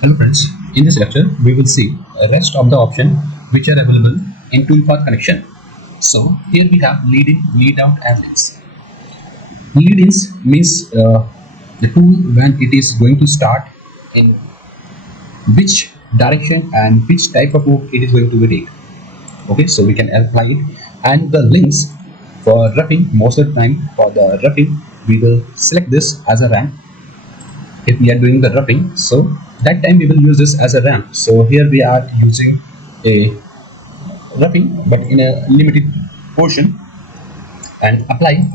Hello friends, in this lecture we will see the rest of the options which are available in Toolpath Connection. So here we have lead in, lead out and links. Lead ins means the tool when it is going to start in which direction and which type of move it is going to be take. Okay, so we can apply it. And the links for roughing, most of the time for the roughing we will select this as a ramp if we are doing the roughing, so that time we will use this as a ramp. So here we are using a roughing but in a limited portion and apply.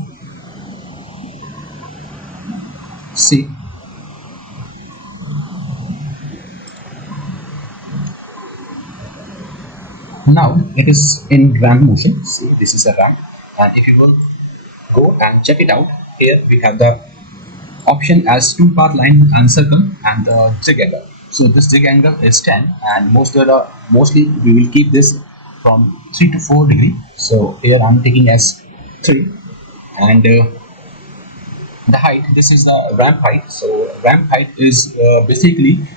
See, now it is in ramp motion. See, this is a ramp, and if you will go and check it out, here we have the option as toolpath line and circle and the jig angle. So this jig angle is 10, and mostly we will keep this from 3 to 4 degree. So here I'm taking as 3, and the height, this is the ramp height. So ramp height is basically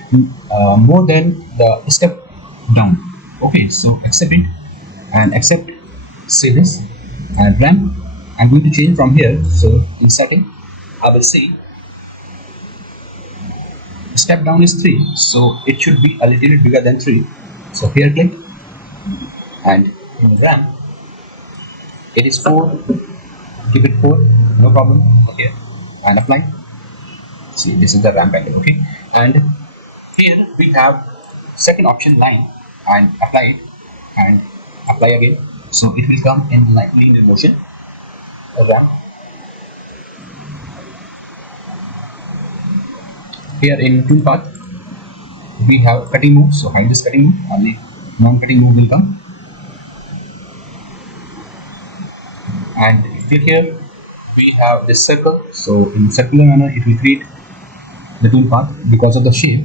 more than the step down. Okay, so accept it and accept, save this, and ramp I'm going to change from here. So in setting I will say step down is 3, so it should be a little bit bigger than 3. So here click, and in ramp it is 4, give it 4, no problem. Here and apply. See, this is the ramp angle. Okay, and here we have second option, line, and apply it and apply again. So it will come in linear motion, a ramp. Here in toolpath we have cutting move, so hide this cutting move, only non-cutting move will come. And click here, we have this circle, so in circular manner it will create the toolpath. Because of the shape,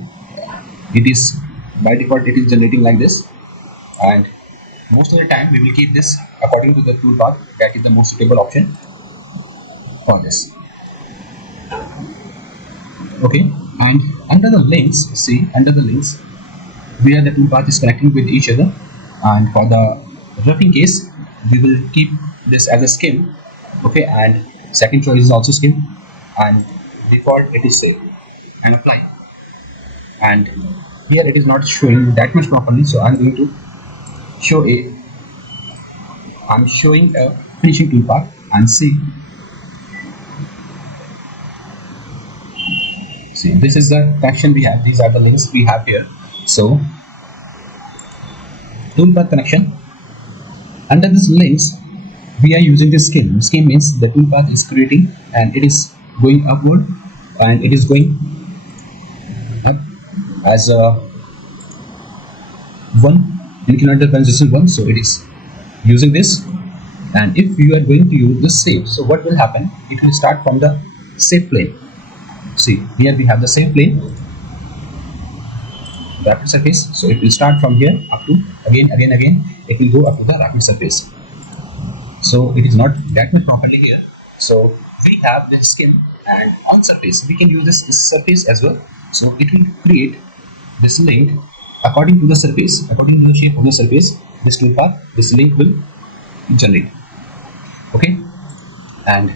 it is by default it is generating like this, and most of the time we will keep this according to the toolpath. That is the most suitable option for this. Okay, and under the links, see, under the links where the toolpath is connecting with each other, and for the roughing case we will keep this as a skim. Okay, and second choice is also skim, and default it is save and apply. And here it is not showing that much properly, so I'm going to show I'm showing a finishing toolpath, and see, this is the connection we have. These are the links we have here. So toolpath connection, under these links we are using this skim. Skim means the toolpath is creating and it is going upward, and it is going up as a 1 incremental transition 1. So it is using this, and if you are going to use the save, so what will happen, it will start from the save plane. See, here we have the same plane, rapid surface, so it will start from here up to again it will go up to the rapid surface. So it is not that much properly here. So we have the skim, and on surface we can use this surface as well. So it will create this link according to the surface, according to the shape of the surface. This toolpath, this link will generate. Okay, and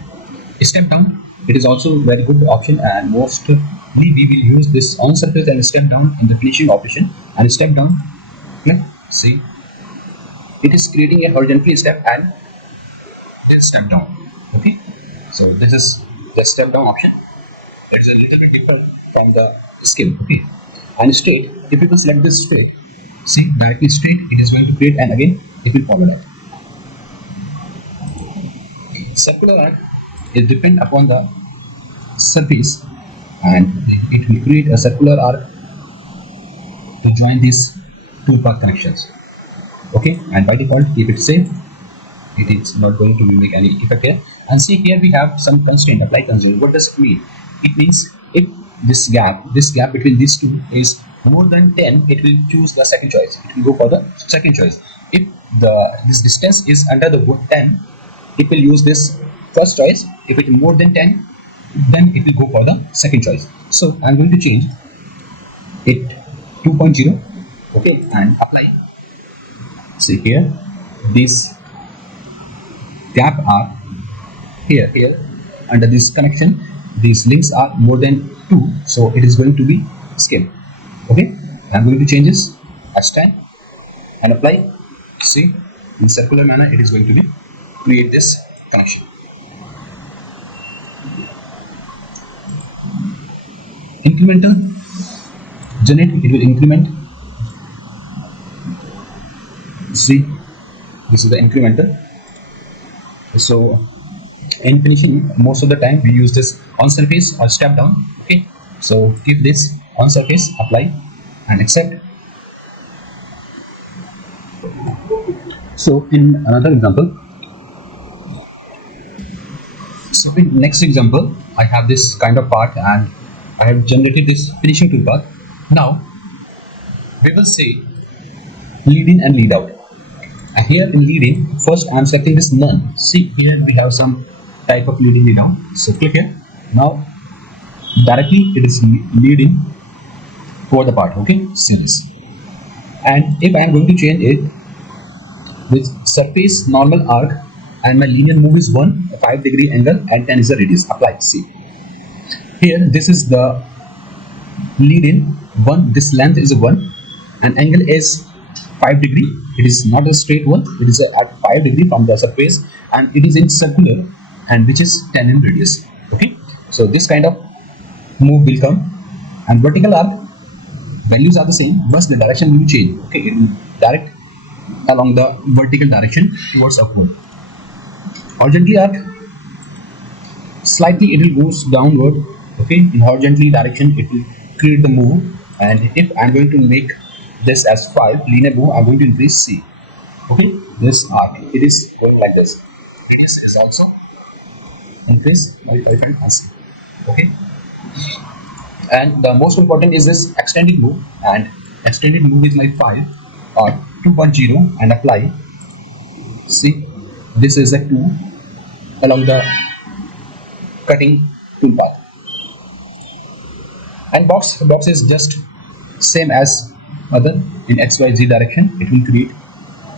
step down, it is also very good option, and mostly we will use this on surface and step down in the finishing operation. And step down, see, it is creating a horizontal step and this step down. Okay, so this is the step down option. It is a little bit different from the skim. Okay, and straight, if you will select this straight, see, directly straight, it is going to create, and again it will follow that. Circular arc, it depends upon the surface, and it will create a circular arc to join these toolpath connections. Okay, and by default keep it safe. It is not going to make any effect here. And see, here we have some constraint, apply constraint. What does it mean? It means if this gap between these two is more than 10, it will choose the second choice. It will go for the second choice. If this distance is under the 10, it will use this first choice. If it is more than 10, then it will go for the second choice. So I'm going to change it 2.0. Okay, and apply. See here, these gap are here under this connection. These links are more than 2, so it is going to be scale. Okay, I'm going to change this as 10 and apply. See, in circular manner it is going to be create this connection. Incremental generate, it will increment. See, this is the incremental. So in finishing, most of the time we use this on surface or step down. Okay, so give this on surface, apply and accept. So in another example, so in next example, I have this kind of part and I have generated this finishing toolpath. Now we will say lead in and lead out. And here in lead in, first I am selecting this none. See, here we have some type of lead in, lead out. So click here. Now directly it is lead in for the part. Okay, see this. And if I am going to change it with surface normal arc and my linear move is 1, 5-degree angle and 10 is the radius, apply. See, here this is the lead in 1, this length is 1 and angle is 5-degree. It is not a straight one, it is at 5-degree from the surface and it is in circular and which is 10 in radius. Okay, so this kind of move will come, and vertical arc values are the same but the direction will change. Okay, it will direct along the vertical direction towards upward. Horizontally arc, slightly it will goes downward. Okay, in horizontally direction it will create the move, and if I am going to make this as 5 linear move, I am going to increase C. Okay, this arc it is going like this. This is also increase by 5 as C. Okay, and the most important is this extended move, and extended move is like 5 or 2.0 and apply. See, this is a 2 along the cutting toolpath, and box is just same as other in XYZ direction. It will create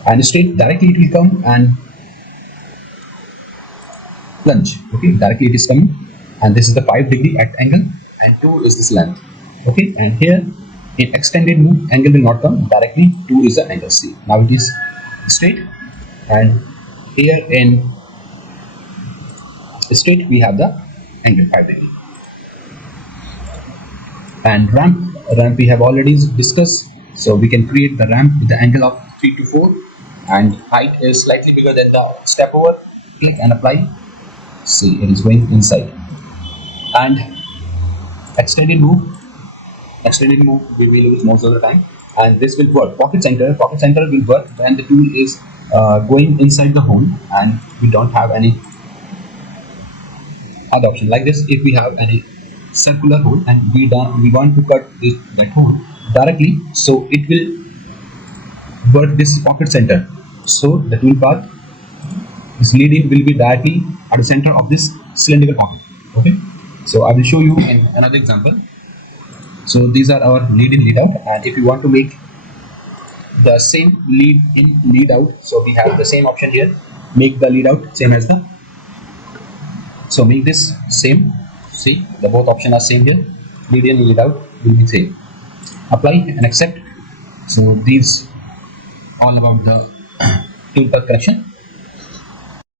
and straight directly it will come and plunge. Okay, directly it is coming, and this is the 5-degree at angle and 2 is this length. Okay, and here in extended move angle will not come directly, 2 is the angle. See, now it is straight, and here in straight we have the angle 5-degree. And ramp we have already discussed, so we can create the ramp with the angle of 3 to 4 and height is slightly bigger than the step over. Click and apply. See, it is going inside. And extended move we will use most of the time, and this will work. Pocket center will work when the tool is going inside the hole and we don't have any other option. Like this, if we have any circular hole and we want to cut that hole directly, so it will work this pocket center. So the tool path, this lead in will be directly at the center of this cylindrical pocket. Okay, so I will show you in another example. So these are our lead in, lead out, and if you want to make the same lead in, lead out, so we have the same option here. Make the lead out same as the, so make this same. See, the both options are same here. Lead in, lead out will be same. Apply and accept. So these all about the Toolpath connection.